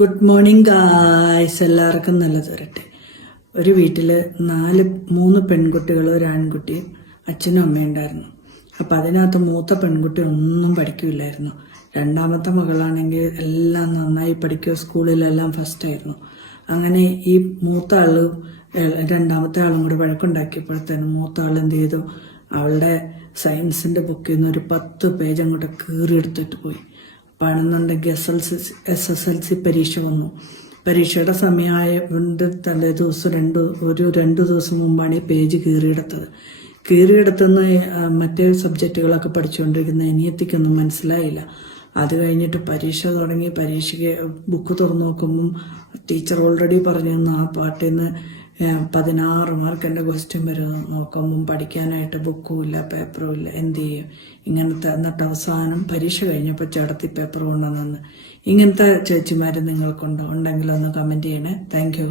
Good morning guys, എല്ലാവർക്കും നല്ലത് വരട്ടെ. ഒരു വീട്ടില് 3 പെൺകുട്ടികളും ഒരു ആൺകുട്ടിയും അച്ഛനും അമ്മയും ഉണ്ടായിരുന്നു. അപ്പം അതിനകത്ത് മൂത്ത പെൺകുട്ടി ഒന്നും പഠിക്കില്ലായിരുന്നു. രണ്ടാമത്തെ മകളാണെങ്കിൽ എല്ലാം നന്നായി പഠിക്കുക, സ്കൂളിലെല്ലാം ഫസ്റ്റ് ആയിരുന്നു. അങ്ങനെ ഈ മൂത്ത ആളും രണ്ടാമത്തെ ആളും കൂടെ വഴക്കുണ്ടാക്കിയപ്പോഴത്തേനും മൂത്ത ആൾ എന്ത് ചെയ്തു, അവളുടെ സയൻസിന്റെ ബുക്കിൽ നിന്ന് ഒരു 10 പേജ് അങ്ങോട്ട് കീറിയെടുത്തിട്ട് പോയി. പാണെന്നുണ്ടെങ്കിൽ SSLC പരീക്ഷ വന്നു. പരീക്ഷയുടെ സമയമായതുകൊണ്ട് തലേ ദിവസം 2 ദിവസം മുമ്പാണ് ഈ പേജ് കീറിയെടുത്തെന്ന് മറ്റേ സബ്ജക്റ്റുകളൊക്കെ പഠിച്ചുകൊണ്ടിരിക്കുന്ന അനിയത്തിക്കൊന്നും മനസ്സിലായില്ല. അത് കഴിഞ്ഞിട്ട് പരീക്ഷ തുടങ്ങി. പരീക്ഷയ്ക്ക് ബുക്ക് തുറന്നു നോക്കുമ്പം ടീച്ചർ ഓൾറെഡി പറഞ്ഞു ആ പാട്ടിൽ നിന്ന് 16 മാർക്കിന്റെ ക്വസ്റ്റ്യൻ വരും. നോക്കുമ്പം പഠിക്കാനായിട്ട് ബുക്കും ഇല്ല, പേപ്പറും ഇല്ല. എന്ത് ചെയ്യും? ഇങ്ങനത്തെ. എന്നിട്ട് അവസാനം പരീക്ഷ കഴിഞ്ഞപ്പോൾ ചേട്ടത്തി പേപ്പർ കൊണ്ടുവന്നു. ഇങ്ങനത്തെ ചേച്ചിമാര് നിങ്ങൾക്കുണ്ടോ? ഉണ്ടെങ്കിൽ ഒന്ന് കമന്റ് ചെയ്യണേ. Thank you.